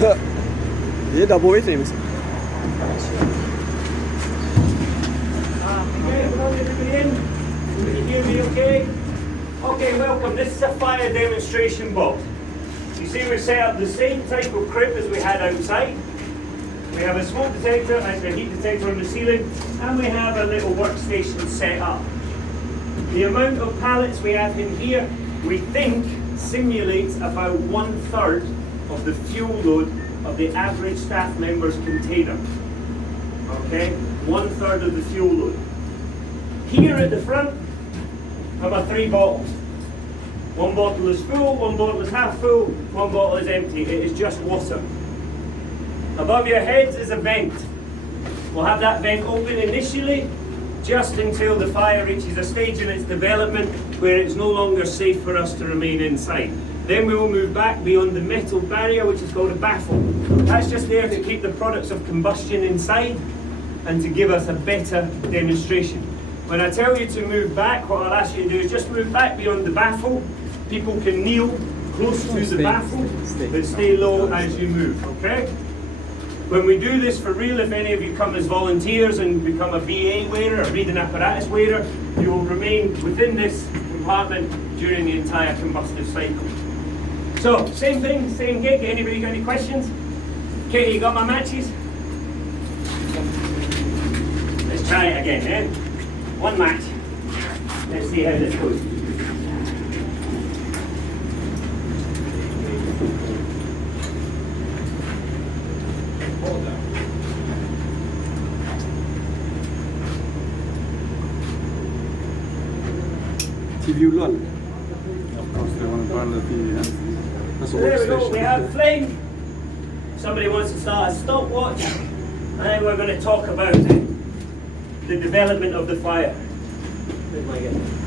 Yeah, double with him. Can you hear me okay? Okay, welcome. This is a fire demonstration box. You see we've set up the same type of crib as we had outside. We have a smoke detector, actually a heat detector on the ceiling, and we have a little workstation set up. The amount of pallets we have in here, we think, simulates about 1/3 of the fuel load of the average staff member's container. Okay, 1/3 of the fuel load. Here at the front, I've got 3 bottles. One bottle is full, one bottle is half full, one bottle is empty. It is just water. Above your heads is a vent. We'll have that vent open initially, just until the fire reaches a stage in its development where it's no longer safe for us to remain inside. Then we will move back beyond the metal barrier, which is called a baffle. That's just there to keep the products of combustion inside and to give us a better demonstration. When I tell you to move back, what I'll ask you to do is just move back beyond the baffle. People can kneel close to the baffle, but stay low as you move, okay? When we do this for real, if any of you come as volunteers and become a BA wearer, a reading apparatus wearer, you will remain within this compartment during the entire combustive cycle. So, same thing, same gig. Anybody got any questions? Katie, you got my matches? Let's try it again, eh? One match. Let's see how this goes. TV luôn. Of course, they want to burn the TV. Yeah? That's a So there we go, workstation. we have flame. Somebody wants to start a stopwatch. And then we're going to talk about the development of the fire.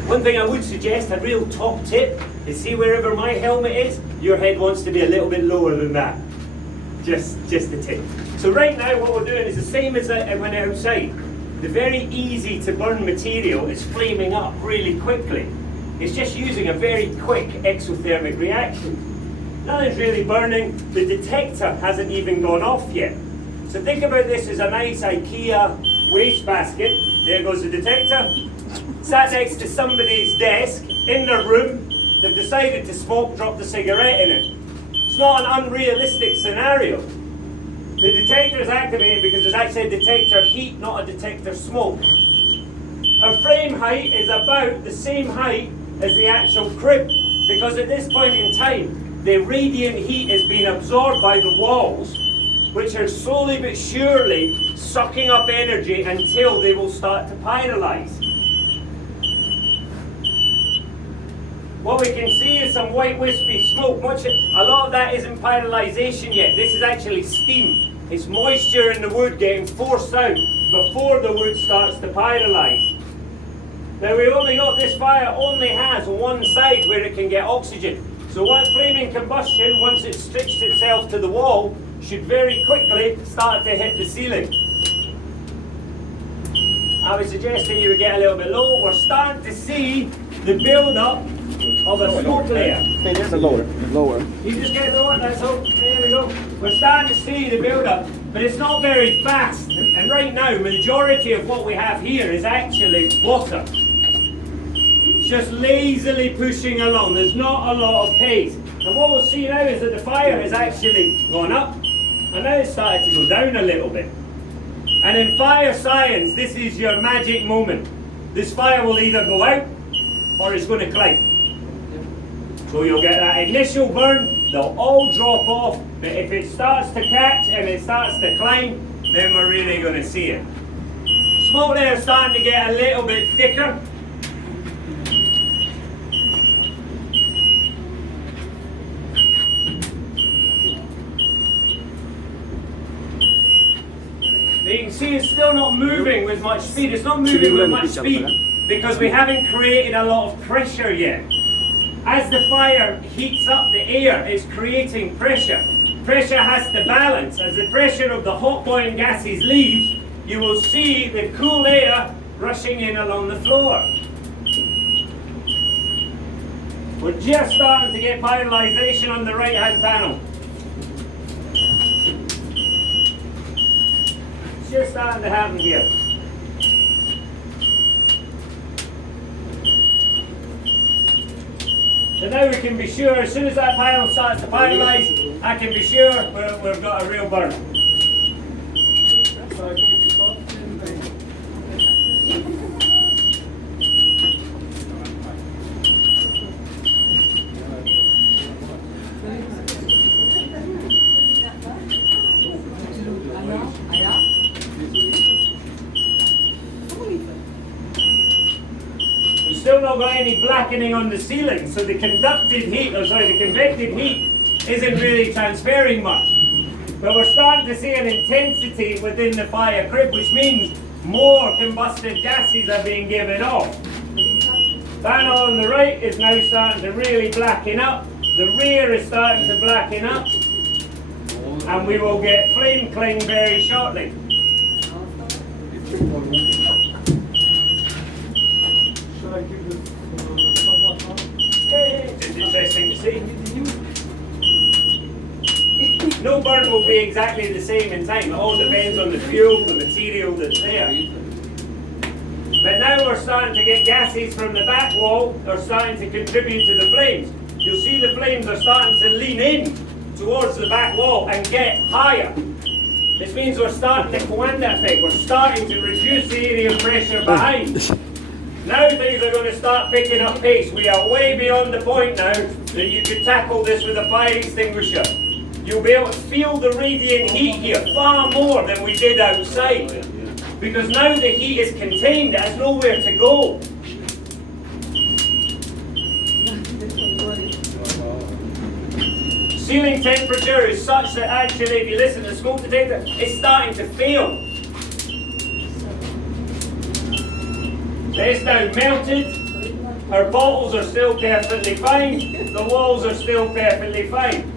One thing I would suggest, a real top tip, is see wherever my helmet is, your head wants to be a little bit lower than that. Just a tip. So right now what we're doing is the same as when outside. The very easy to burn material is flaming up really quickly. It's just using a very quick exothermic reaction. Nothing's really burning. The detector hasn't even gone off yet. So think about this as a nice IKEA wastebasket. There goes the detector. Sat next to somebody's desk in their room. They've decided to smoke, drop the cigarette in it. It's not an unrealistic scenario. The detector is activated because there's actually a detector heat, not a detector smoke. Our flame height is about the same height as the actual crib, because at this point in time, the radiant heat is being absorbed by the walls, which are slowly but surely sucking up energy until they will start to pyrolyze. What we can see is some white wispy smoke. A lot of that isn't pyrolization yet. This is actually steam. It's moisture in the wood getting forced out before the wood starts to pyrolyze. Now we've only got, this fire only has one side where it can get oxygen. So one flaming combustion, once it's stitched itself to the wall, should very quickly start to hit the ceiling. I would suggest that you would get a little bit low. We're starting to see the build-up of a smoke layer. Lower. You just get lower, that's all. There we go. We're starting to see the build-up, but it's not very fast. And right now, majority of what we have here is actually water. It's just lazily pushing along. There's not a lot of pace. And what we'll see now is that the fire has actually gone up, and now it's started to go down a little bit. And in fire science, this is your magic moment. This fire will either go out, or it's going to climb. So you'll get that initial burn, they'll all drop off, but if it starts to catch and it starts to climb, then we're really going to see it. Smoke there is starting to get a little bit thicker. But you can see it's still not moving with much speed. It's not moving with much speed because we haven't created a lot of pressure yet. As the fire heats up the air, it's creating pressure. Pressure has to balance. As the pressure of the hot boiling gases leaves, you will see the cool air rushing in along the floor. We're just starting to get pyrolization on the right hand panel. just starting to happen here. So now we can be sure, as soon as that panel starts to finalise, I can be sure we've got a real burn. We've still not got any blackening on the ceiling, so the convected heat isn't really transferring much. But we're starting to see an intensity within the fire crib, which means more combusted gases are being given off. Panel on the right is now starting to really blacken up. The rear is starting to blacken up. And we will get flame cling very shortly. It's interesting to see. No burn will be exactly the same in time. It all depends on the fuel, the material that's there. But now we're starting to get gases from the back wall that are starting to contribute to the flames. You'll see the flames are starting to lean in towards the back wall and get higher. This means we're starting the Coanda effect. We're starting to reduce the area of pressure behind. Now things are going to start picking up pace. We are way beyond the point now that you could tackle this with a fire extinguisher. You'll be able to feel the radiant heat here far more than we did outside. Because now the heat is contained, it has nowhere to go. Ceiling temperature is such that actually, if you listen to the smoke detector, it's starting to fail. So it's now melted. Our bottles are still perfectly fine. The walls are still perfectly fine.